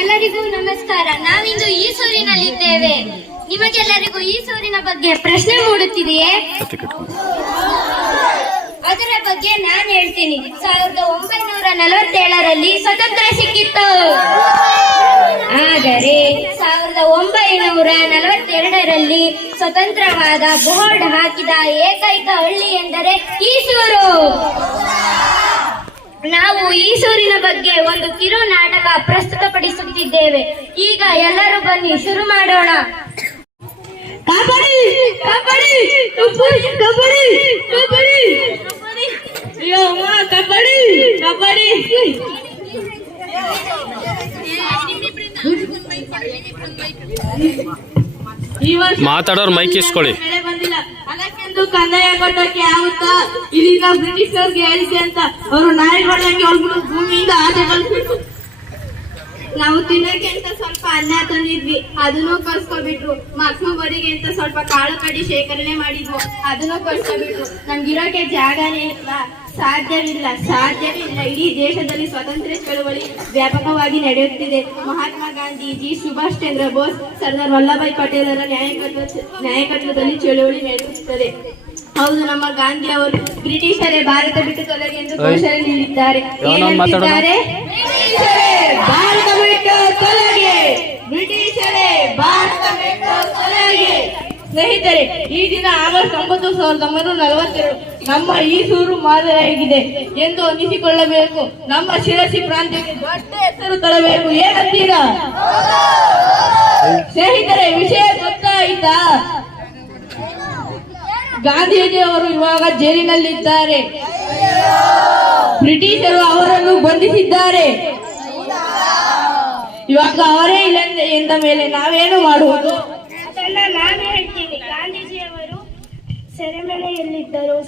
ಎಲ್ಲರಿಗೂ ನಮಸ್ಕಾರ. ನಾವಿಂದು ಈಸೂರಿನಲ್ಲಿದ್ದೇವೆ. ನಿಮಗೆಲ್ಲರಿಗೂ ಈಸೂರಿನ ಬಗ್ಗೆ ಪ್ರಶ್ನೆ ಮೂಡುತ್ತಿದೆಯೇ? ಅದರ ಬಗ್ಗೆ ನಾನು ಹೇಳ್ತೀನಿ. 1947ರಲ್ಲಿ ಸ್ವತಂತ್ರ ಸಿಕ್ಕಿತ್ತು. ಆದರೆ 1942ರಲ್ಲಿ ಸ್ವತಂತ್ರವಾದ ಬೋರ್ಡ್ ಹಾಕಿದ ಏಕೈಕ ಹಳ್ಳಿ ಎಂದರೆ ಈಸೂರು. ನಾವು ಈಸೂರಿನ ಬಗ್ಗೆ ಒಂದು ಕಿರು ನಾಟಕ ಪ್ರಸ್ತುತಪಡಿಸುತ್ತಿದ್ದೇವೆ. ಈಗ ಎಲ್ಲರೂ ಬನ್ನಿ ಶುರು ಮಾಡೋಣ. ಕಬಡ್ಡಿ ಕಬಡ್ಡಿ ಕಬಡ್ಡಿ ಕಬಡ್ಡಿ ಕಬಡ್ಡಿ ಕಬಡ್ಡಿ ಕಬಡ್ಡಿ. ಮಾತಾಡೋರು ಮೈಕ್ ಇಸ್ಕೊಳ್ಳಿ. ಅದಕ್ಕೆಂದು ಕಂದಾಯ ಕೊಟ್ಟಕ್ಕೆ ಆಗುತ್ತಾ? ಇದೀಗ ಬ್ರಿಟಿಷರ್ಗೆ ಹೇಳಿಕೆ ಅಂತ ಅವರು ನಾಯಿಗಳಂಗೆ ಹೊರಬಿಟ್ಟು ಭೂಮಿಯಿಂದ ಆಚೆ ಕಳಿಸ್ಬಿಟ್ಟು ನಾವು ತಿನ್ನಕ್ಕೆ ಅಂತ ಸ್ವಲ್ಪ ಅನ್ನ ತಂದಿದ್ವಿ, ಅದನ್ನು ಕಳ್ಸ್ಕೊಬಿಟ್ರು. ಮಕ್ಳು ಬಡಿಗೆ ಅಂತ ಸ್ವಲ್ಪ ಕಾಳು ಕಡಿ ಶೇಖರಣೆ ಮಾಡಿದ್ವು, ಅದನ್ನು ಕಳ್ಸ್ಕೊಬಿಟ್ರು. ನಮ್ಗಿರೋಕೆ ಜಾಗನೇ ಇಲ್ಲ, ಸಾಧ್ಯವಿಲ್ಲ. ಇಡೀ ದೇಶದಲ್ಲಿ ಸ್ವಾತಂತ್ರ್ಯ ಚಳವಳಿ ವ್ಯಾಪಕವಾಗಿ ನಡೆಯುತ್ತಿದೆ. ಮಹಾತ್ಮ ಗಾಂಧೀಜಿ, ಸುಭಾಷ್ ಚಂದ್ರ ಬೋಸ್, ಸರ್ದಾರ್ ವಲ್ಲಭಾಯ್ ಪಟೇಲರ ನಾಯಕತ್ವದಲ್ಲಿ ಚಳವಳಿ ನಡೆಯುತ್ತದೆ. ಹೌದು, ನಮ್ಮ ಗಾಂಧಿ ಅವರು ಬ್ರಿಟಿಷರೇ ಭಾರತ ಬಿಟ್ಟು ತೊಲಗಿ ಎಂದು ಘೋಷಣೆ ನೀಡಿದ್ದಾರೆ. ಏನಂತಿದ್ದಾರೆ? ಭಾರತ ಬಿಟ್ಟು ತೊಲಗಿ, ಬ್ರಿಟಿಷರೇ ಭಾರತ ಬಿಟ್ಟು ತೊಲಗಿ. ಸ್ನೇಹಿತರೆ, ಈ ದಿನ ಆಗಸ್ಟ್ 9, 1942 ನಮ್ಮ ಈಸೂರು ಮಾದರಿಯಾಗಿದೆ ಎಂದು ಅನ್ನಿಸಿಕೊಳ್ಳಬೇಕು. ನಮ್ಮ ಶಿರಸಿ ಪ್ರಾಂತ್ಯಕ್ಕೆ ದೊಡ್ಡ ಹೆಸರು ತರಬೇಕು. ಏನಂತೀರಾ ಸ್ನೇಹಿತರೆ? ವಿಷಯ ಗೊತ್ತಾಯಿತಾ? ಗಾಂಧೀಜಿಯವರು ಇವಾಗ ಜೈಲಿನಲ್ಲಿದ್ದಾರೆ. ಬ್ರಿಟಿಷರು ಅವರನ್ನು ಬಂಧಿಸಿದ್ದಾರೆ. ಇವಾಗ ಅವರೇ ಇಲ್ಲ ಎಂದ ಮೇಲೆ ನಾವೇನು ಮಾಡುವುದು? ಅದನ್ನ ನಾನು ಹೇಳ್ತೀನಿ. ಗಾಂಧೀಜಿಯವರು ಸೆರೆಮನೆಯಲ್ಲಿದ್ದರು.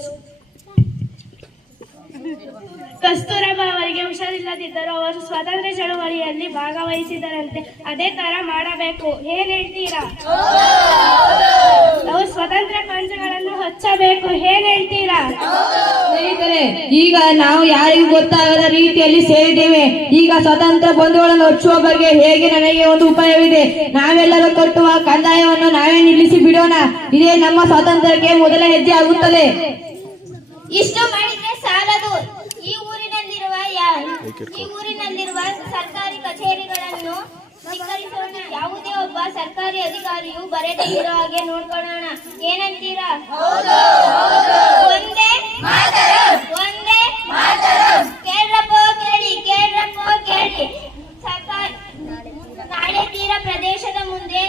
ಕಸ್ತೂರಬಾ ಅವರಿಗೆ ಹುಷಾರಿಲ್ಲದಿದ್ದರು. ಅವರು ಸ್ವಾತಂತ್ರ್ಯ ಚಳವಳಿಯಲ್ಲಿ ಭಾಗವಹಿಸಿದರಂತೆ. ಅದೇ ತರ ಮಾಡಬೇಕು. ಏನ್ ಹೇಳ್ತೀರಾ? ನಾವು ಸ್ವತಂತ್ರ ಪಂಚಗಳನ್ನು ಹಚ್ಚಬೇಕು. ಏನ್ ಹೇಳ್ತೀರಾ ಸ್ನೇಹಿತರೆ? ಈಗ ನಾವು ಯಾರಿಗೂ ಗೊತ್ತಾಗದ ರೀತಿಯಲ್ಲಿ ಸೇರಿದ್ದೇವೆ. ಈಗ ಸ್ವತಂತ್ರ ಬಂಧುಗಳನ್ನು ಹಚ್ಚುವ ಬಗ್ಗೆ ಹೇಗೆ ನನಗೆ ಒಂದು ಉಪಾಯವಿದೆ. ನಾವೆಲ್ಲರೂ ಕಟ್ಟುವ ಕಂದಾಯವನ್ನು ನಾವೇ ನಿಲ್ಲಿಸಿ ಬಿಡೋಣ. ಇದೇ ನಮ್ಮ ಸ್ವಾತಂತ್ರ್ಯಕ್ಕೆ ಮೊದಲ ಹೆಜ್ಜೆ ಆಗುತ್ತದೆ. ಇಷ್ಟು ಮಾಡಿದ್ರೆ ಸಾಲದು. ಈ ಊರಿನಲ್ಲಿರುವ ಸರ್ಕಾರಿ ಕಚೇರಿಗಳನ್ನು ಸ್ವೀಕರಿಸೋಣ. ಯಾವುದೇ ಒಬ್ಬ ಸರ್ಕಾರಿ ಅಧಿಕಾರಿಯು ಬರದೇ ಇರೋ ಹಾಗೆ ನೋಡ್ಕೊಳ್ಳೋಣ. ಏನಂತೀರಾ? ಒಂದೇ ಕೇಳ್ರಪ್ಪ ಕೇಳಿ. ನಾಳೆ ತೀರ ಪ್ರದೇಶದ ಮುಂದೆ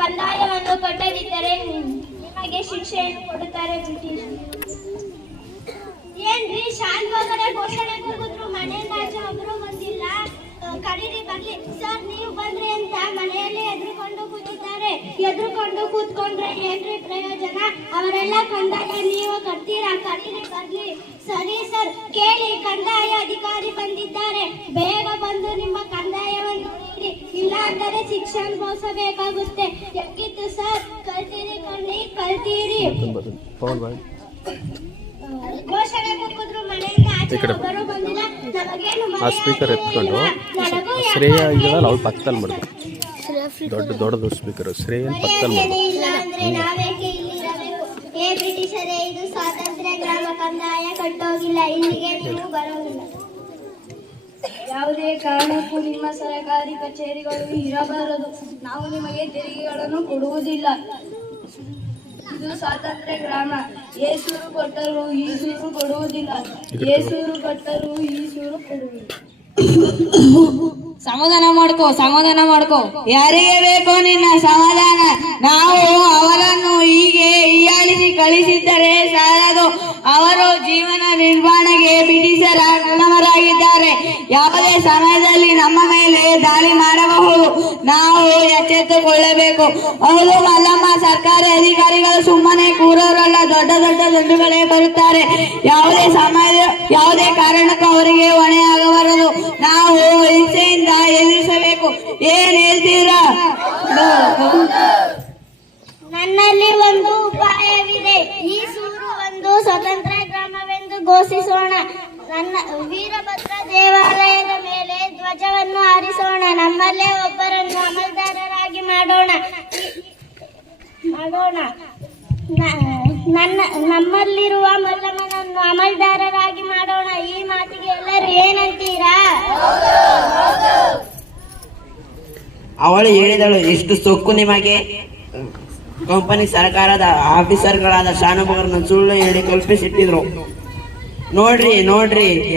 ಕಂದಾಯವನ್ನು ಕಟ್ಟದಿದ್ದರೆ ನಿಮಗೆ ಶಿಕ್ಷೆಯನ್ನು ಕೊಡುತ್ತಾರೆ ಬ್ರಿಟಿಷ್. ಏನ್ರಿ ಶಾಂತವಾಗಡೆ ಘೋಷಣೆ ಕೂಗಿದ್ರು, ಮನೆಯಿಂದ ಒಬ್ರು ಬಂದಿಲ್ಲ. ಕರೀರಿ ಬರ್ಲಿ. ಸರ್, ನೀವು ಬಂದ್ರಿ ಅಂತ ಮನೆಯಲ್ಲಿ ಎದುರುಕೊಂಡು ಕೂತ್ಕೊಂಡ್ರೆ ಏನ್ರಿ ಪ್ರಯೋಜನ? ಅವರೆಲ್ಲ ಕಂದಾಯ ನೀವು ಕಟ್ತೀರಾ? ಕರೀರಿ ಬರ್ಲಿ. ಸರಿ ಸರ್, ಕೇಳಿ, ಕಂದಾಯ ಅಧಿಕಾರಿ ಬಂದಿದ್ದಾರೆ. ಬೇಗ ಬಂದು ನಿಮ್ಮ ಕಂದಾಯವನ್ನು ನೀಡಿ, ಇಲ್ಲ ಅಂದರೆ ಶಿಕ್ಷೆ ಅನುಭವಿಸಬೇಕಾಗುತ್ತೆ. ಎಕ್ಕಿತ್ತು ಸರ್, ಕಲ್ತೀರಿ ಕಲ್ತೀರಿ. ಘೋಷಣೆ ಕೂಗಿದ್ರು, ಮನೆಯಿಂದ ಆಚೆ ಒಬ್ಬರು ಬಂದಿಲ್ಲ. ನಮಗೇನು ಆ ಸ್ಪೀಕರ್ ಎತ್ಕೊಂಡು ಶ್ರೇಯ ಇದೆಯಲ್ಲ ಅವ್ಳು ಪಕ್ಕದಲ್ಲಿ ಮಾಡಿದ್ರು. ದೊಡ್ಡದು ಸ್ಪೀಕರ್ ಶ್ರೇಯನ್ ಪಕ್ಕದಲ್ಲಿ ಮಾಡಿದ್ರು. ಏ ಬ್ರಿಟಿಷರೇ, ಇದು ಸ್ವಾತಂತ್ರ್ಯ ಗ್ರಾಮ ಕಂದಾಯ ಕಟ್ಟೋಗಿಲ್ಲ, ಇಲ್ಲಿಗೆ ನೀವು ಬರೋದಿಲ್ಲ. ಯಾವುದೇ ಕಾರಣಕ್ಕೂ ನಿಮ್ಮ ಸರ್ಕಾರಿ ಕಚೇರಿಗಳು ಇರಬಾರದು. ನಾವು ನಿಮಗೆ ತೆರಿಗೆಗಳನ್ನು ಕೊಡುವುದಿಲ್ಲ. ಇದು ಸ್ವಾತಂತ್ರ್ಯ ಗ್ರಾಮ. ಏಸೂರು ಕೊಟ್ಟರು ಈಸೂರು ಕೊಡುವುದಿಲ್ಲ. ಏಸೂರು ಕೊಟ್ಟರು ಈಸೂರು ಕೊಡುವುದಿಲ್ಲ. ಸಮಾಧಾನ ಮಾಡ್ಕೋ. ಯಾರಿಗೆ ಬೇಕೋ ನಿನ್ನ ಸಮಾಧಾನ? ನಾವು ಅವರನ್ನು ಹೀಗೆ ಹೀಯಾಳಿಸಿ ಕಳಿಸಿದ್ದರೆ ಸಾಲದು. ಅವರು ಜೀವನ ನಿರ್ವಹಣೆಗೆ ಬ್ರಿಟಿಷರ ಗುಲಾಮರಾಗಿದ್ದಾರೆ. ಯಾವುದೇ ಸಮಯದಲ್ಲಿ ನಮ್ಮ ಮೇಲೆ ದಾಳಿ ಮಾಡಬಹುದು. ನಾವು ಎಚ್ಚೆತ್ತುಕೊಳ್ಳಬೇಕು. ಹೌದು ಮಲ್ಲಮ್ಮ, ಸರ್ಕಾರಿ ಅಧಿಕಾರಿಗಳು ಸುಮ್ಮನೆ ಕೂರೋರಲ್ಲ. ದೊಡ್ಡ ದಂಡುಗಳೇ ಬರುತ್ತಾರೆ. ಯಾವುದೇ ಕಾರಣಕ್ಕೂ ಅವರಿಗೆ ಹೊಣೆಯಾಗಬಾರದು. ನಾವು ಹಿಂಸೆಯಿಂದ ಎದುರಿಸಬೇಕು. ಏನ್ ಹೇಳ್ತೀರಾ? ನನ್ನಲ್ಲಿ ಒಂದು ಉಪಾಯವಿದೆ. ಈ ಸೂರು ಒಂದು ಸ್ವತಂತ್ರ ಗ್ರಾಮವೆಂದು ಘೋಷಿಸೋಣ. ನನ್ನ ವೀರಭದ್ರ ದೇವಾಲಯದ ಮೇಲೆ ಧ್ವಜವನ್ನು ಹಾರಿಸೋಣ. ನಮ್ಮಲ್ಲೇ ಒಬ್ಬರನ್ನು ಅಮಲ್ದಾರರಾಗಿ ಮಾಡೋಣ. ನಮ್ಮಲ್ಲಿರುವ ಮಲ್ಲಮ್ಮನನ್ನು ಅಮಲ್ದಾರರಾಗಿ ಮಾಡೋಣ. ಈ ಮಾತಿಗೆ ಎಲ್ಲರೂ ಏನಂತೀರಾ? ಅವಳು ಹೇಳಿದಳು, ಎಷ್ಟು ಸೊಕ್ಕು ನಿಮಗೆ. ಕಂಪನಿ ಸರ್ಕಾರದ ಆಫೀಸರ್ಗಳಾದ ಶಾನುಭಾಗರನ್ನು ಸುಳ್ಳು ಹೇಳಿ ಕಲ್ಪಿಸಿಟ್ಟಿದ್ರು. ನೋಡ್ರಿ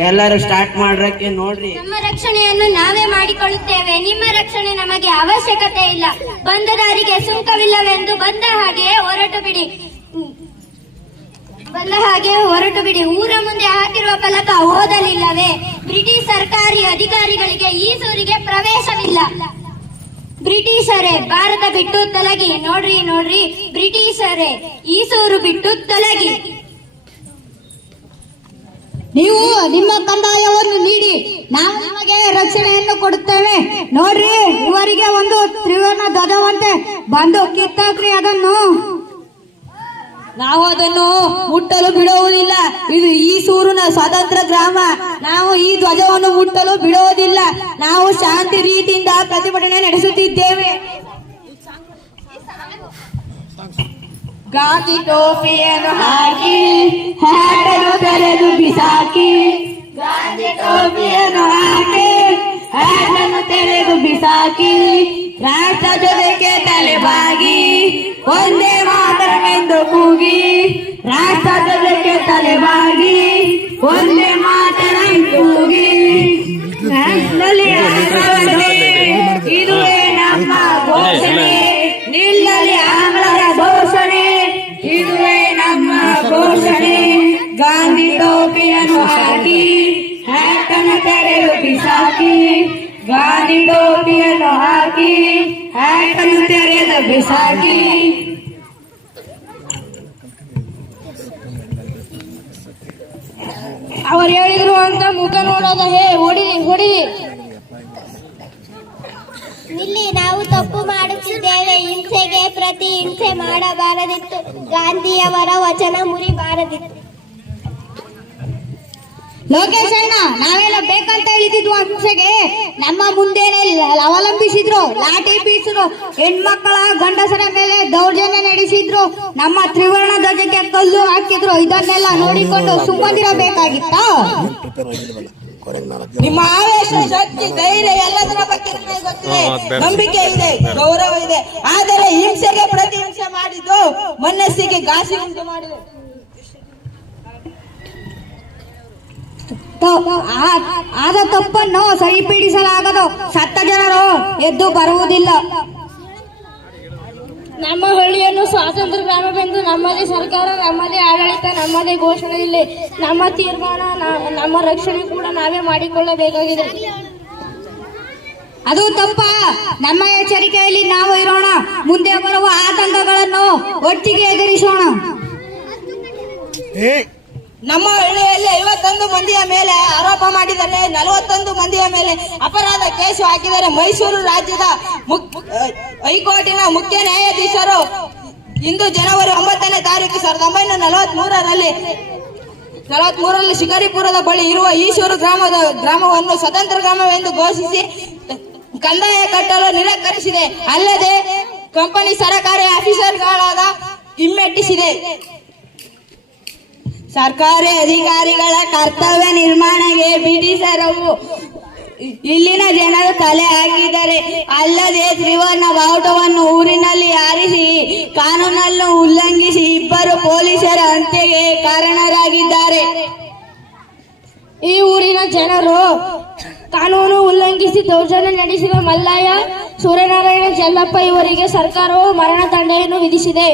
ಎಲ್ಲರೂ ಸ್ಟಾರ್ಟ್ ಮಾಡ್ರಕ್ಕೆ ನೋಡ್ರಿ. ನಮ್ಮ ರಕ್ಷಣೆಯನ್ನು ನಾವೇ ಮಾಡಿಕೊಳ್ಳುತ್ತೇವೆ. ನಿಮ್ಮ ರಕ್ಷಣೆ ನಮಗೆ ಅವಶ್ಯಕತೆ ಇಲ್ಲ. ಬಂದ ದಾರಿಗೆ ಸುಂಕವಿಲ್ಲವೆಂದು ಬಂದ ಹಾಗೆ ಹೊರಟು ಬಿಡಿ. ಊರ ಮುಂದೆ ಹಾಕಿರುವ ಫಲಕ ಓದಲಿಲ್ಲವೇ? ಬ್ರಿಟಿಷ್ ಸರ್ಕಾರಿ ಅಧಿಕಾರಿಗಳಿಗೆ ಈ ಸೂರಿಗೆ ಪ್ರವೇಶವಿಲ್ಲ. ಬ್ರಿಟಿಷರೇ, ಭಾರತ ಬಿಟ್ಟು ತೊಲಗಿ. ನೋಡ್ರಿ ಬ್ರಿಟಿಷರೇ, ಈ ಸೂರು ಬಿಟ್ಟು ತೊಲಗಿ. ನೀವು ನಿಮ್ಮ ಕಂದಾಯವನ್ನು ನೀಡಿ, ನಾವು ನಿಮಗೆ ರಕ್ಷಣೆಯನ್ನು ಕೊಡುತ್ತೇವೆ. ನೋಡ್ರಿ, ಇವರಿಗೆ ಒಂದು ತ್ರಿವರ್ಣ ಧ್ವಜವಂತೆ ಬಂದು ಕಿತ್ತಾಕ್ರಿ ಅದನ್ನು. ನಾವು ಅದನ್ನು ಮುಟ್ಟಲು ಬಿಡುವುದಿಲ್ಲ. ಇದು ಈ ಸೂರಿನ ಸ್ವತಂತ್ರ ಗ್ರಾಮ. ನಾವು ಈ ಧ್ವಜವನ್ನು ಮುಟ್ಟಲು ಬಿಡುವುದಿಲ್ಲ. ನಾವು ಶಾಂತಿ ರೀತಿಯಿಂದ ಪ್ರತಿಭಟನೆ ನಡೆಸುತ್ತಿದ್ದೇವೆ. ಗಾಂಧಿ ಟೋಪಿಯನ್ನು ಹಾಕಿ, ಹ್ಯಾಟನ್ನು ತೆರೆದು ಬಿಸಾಕಿ. ಗಾಂಧಿ ಟೋಪಿಯನ್ನು ಹಾಕಿ, ಹ್ಯಾಟನ್ನು ತೆರೆದು ಬಿಸಾಕಿ. ರಾಷ್ಟ್ರ ಜೊತೆಗೆ ತಲೆಬಾಗಿ, ಒಂದೇ ಮಾತರವೆಂದು ಕೂಗಿ. ರಾಷ್ಟ್ರ ಜೊತೆಗೆ ತಲೆಬಾಗಿ, ಒಂದೇ ಮಾತರವೆಂದು ಕೂಗಿ. ನ್ಯಾಷನಲಿ ಇದುವೇ ನಮ್ಮ ಘೋಷಣೆ. ನಿಲ್ಲಲಿ ಆಂಗ್ಲರ ಘೋಷಣೆ, ಇದುವೇ ನಮ್ಮ ಘೋಷಣೆ. ಗಾಂಧಿ ಟೋಪಿಯನ್ನು ಹಾಕಿ, ಹ್ಯಾಟನ್ನು ತೆರೆದು ಬಿಸಾಕಿ. ಗಾಂಧಿ ಟೋಪಿಯನ್ನು ಹಾಕಿ, ಹ್ಯಾಟನ್ನು ತೆರೆದು ಬಿಸಾಕಿ. ಅವರು ಹೇಳಿದ್ರು ಅಂತ ಮುಖ ನೋಡೋದ? ಹೊಡಿರಿ. ಇಲ್ಲಿ ನಾವು ತಪ್ಪು ಮಾಡುತ್ತಿದ್ದೇವೆ. ಹಿಂಸೆಗೆ ಪ್ರತಿ ಹಿಂಸೆ ಮಾಡಬಾರದಿತ್ತು. ಗಾಂಧಿಯವರ ವಚನ ಮುರಿಬಾರದಿತ್ತು. ಲೋಕೇಶ್ ಅಣ್ಣ, ನಾವೆಲ್ಲ ಬೇಕಂತ ಹೇಳಿದ್ವು ಹಿಂಸೆಗೆ. ನಮ್ಮ ಮುಂದೆನೆ ಅವಲಂಬಿಸಿದ್ರು, ಲಾಠಿ ಬೀಸಿದ್ರು, ಹೆಣ್ಮಕ್ಕಳ ಗಂಡಸರ ಮೇಲೆ ದೌರ್ಜನ್ಯ ನಡೆಸಿದ್ರು, ನಮ್ಮ ತ್ರಿವರ್ಣ ಧ್ವಜಕ್ಕೆ ಕಲ್ಲು ಹಾಕಿದ್ರು. ಇದನ್ನೆಲ್ಲ ನೋಡಿಕೊಂಡು ಸುಮ್ಮನಿರಬೇಕಾಗಿತ್ತ? ನಿಮ್ಮ ಆವೇಶ, ಶಕ್ತಿ, ಧೈರ್ಯ ಎಲ್ಲದರ ಬಗ್ಗೆ ನನಗೆ ಗೊತ್ತಿದೆ. ನಂಬಿಕೆ ಇದೆ, ಗೌರವ ಇದೆ. ಆದರೆ ಹಿಂಸೆಗೆ ಪ್ರತಿ ಹಿಂಸೆ ಮಾಡಿದ್ದು ಮನಸ್ಸಿಗೆ ಘಾಸಿ ಉಂಟು ಮಾಡಿದೆ. ಆದ ತಪ್ಪನ್ನು ಸರಿಪಡಿಸಲಾಗದು. ಸತ್ತ ಜನರು ಎದ್ದು ಬರುವುದಿಲ್ಲ. ನಮ್ಮ ಹಳ್ಳಿಯನ್ನು ಸ್ವಾತಂತ್ರ್ಯ ಗ್ರಾಮವೆಂದು ನಮ್ಮದೇ ಸರ್ಕಾರ, ನಮ್ಮದೇ ಆಡಳಿತ, ನಮ್ಮದೇ ಘೋಷಣೆ ಇಲ್ಲಿ. ನಮ್ಮ ತೀರ್ಮಾನ, ನಮ್ಮ ರಕ್ಷಣೆ ಕೂಡ ನಾವೇ ಮಾಡಿಕೊಳ್ಳಬೇಕಾಗಿದೆ. ಅದು ತಪ್ಪ. ನಮ್ಮ ಎಚ್ಚರಿಕೆಯಲ್ಲಿ ನಾವು ಇರೋಣ. ಮುಂದೆ ಬರುವ ಆತಂಕಗಳನ್ನು ಒಟ್ಟಿಗೆ ಎದುರಿಸೋಣ. ನಮ್ಮ ಹಳ್ಳಿಯಲ್ಲಿ 51 ಮಂದಿಯ ಮೇಲೆ ಆರೋಪ ಮಾಡಿದರೆ, 41 ಮಂದಿಯ ಮೇಲೆ ಅಪರಾಧ ಕೇಸು ಹಾಕಿದರೆ. ಮೈಸೂರು ರಾಜ್ಯದ ಹೈಕೋರ್ಟಿನ ಮುಖ್ಯ ನ್ಯಾಯಾಧೀಶರು ಇಂದು ಜನವರಿ 9ನೇ ತಾರೀಕು 1943ರಲ್ಲಿ ಶಿಕಾರಿಪುರದ ಬಳಿ ಇರುವ ಈಶ್ವರ ಗ್ರಾಮವನ್ನು ಸ್ವತಂತ್ರ ಗ್ರಾಮವೆಂದು ಘೋಷಿಸಿ ಕಂದಾಯ ಕಟ್ಟಲು ನಿರಾಕರಿಸಿದೆ. ಅಲ್ಲದೆ ಕಂಪನಿ ಸರ್ಕಾರಿ ಆಫೀಸರ್ಗಳಾದ ಹಿಮ್ಮೆಟ್ಟಿಸಿದೆ. ಸರ್ಕಾರಿ ಅಧಿಕಾರಿಗಳ ಕರ್ತವ್ಯ ನಿರ್ವಹಣೆಗೆ ಬ್ರಿಟಿಷರು ಇಲ್ಲಿನ ಜನರು ತಲೆ ಹಾಕಿದ್ದಾರೆ. ಅಲ್ಲದೆ ತ್ರಿವರ್ಣ ಬಾವುಟವನ್ನು ಊರಿನಲ್ಲಿ ಹಾರಿಸಿ ಕಾನೂನನ್ನು ಉಲ್ಲಂಘಿಸಿ 2 ಪೊಲೀಸರ ಹತ್ಯೆಗೆ ಕಾರಣರಾಗಿದ್ದಾರೆ. ಈ ಊರಿನ ಜನರು ಕಾನೂನು ಉಲ್ಲಂಘಿಸಿ ದೌರ್ಜನ್ಯ ನಡೆಸಿದ ಮಲ್ಲಯ್ಯ, ಸೂರ್ಯನಾರಾಯಣ, ಜಲ್ಲಪ್ಪ ಇವರಿಗೆ ಸರ್ಕಾರವು ಮರಣದಂಡನೆಯನ್ನು ವಿಧಿಸಿದೆ.